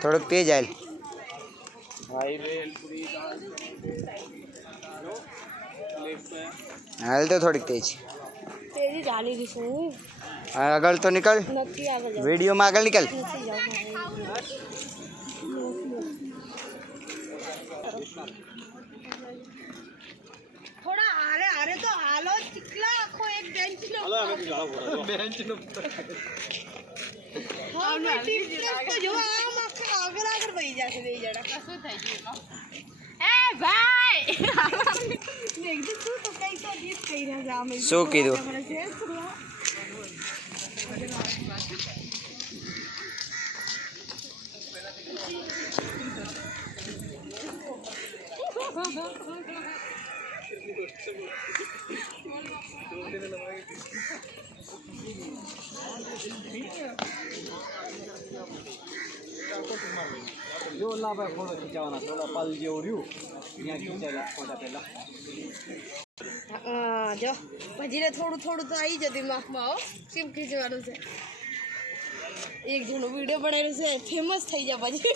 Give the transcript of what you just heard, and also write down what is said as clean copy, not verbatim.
થોડુંક તેજ હાલ હાલ તો થોડીક તેજ तेरी डाली रही हूँ આગળ તો નીકળ नक्की आगे जाओ વિડીયોમાં આગળ નીકળ नक्की जाओ थोड़ा आरे आरे तो हालो चिकला आखो एक बेंच नो बेंच नो हाँ बेटी तो जो आम आखा आगर आगर बही जासे दे जड़ा कसो થઈ ગયું ए भाई देख दे तू तो कई तो जीत कई रहा जाम શું કીધું જો ના ભાઈ ફોટો ખીચાવાના થોડા પાલ જેવું રહ્યું ત્યાં ખીચાયેલા ફોટા પહેલા હા જો ભજીને થોડું થોડું તો આવી જતી માફમાં હો કેમ ખીચવાનું છે એક જણો વિડીયો બનાવ્યો છે ફેમસ થઈ જાય પછી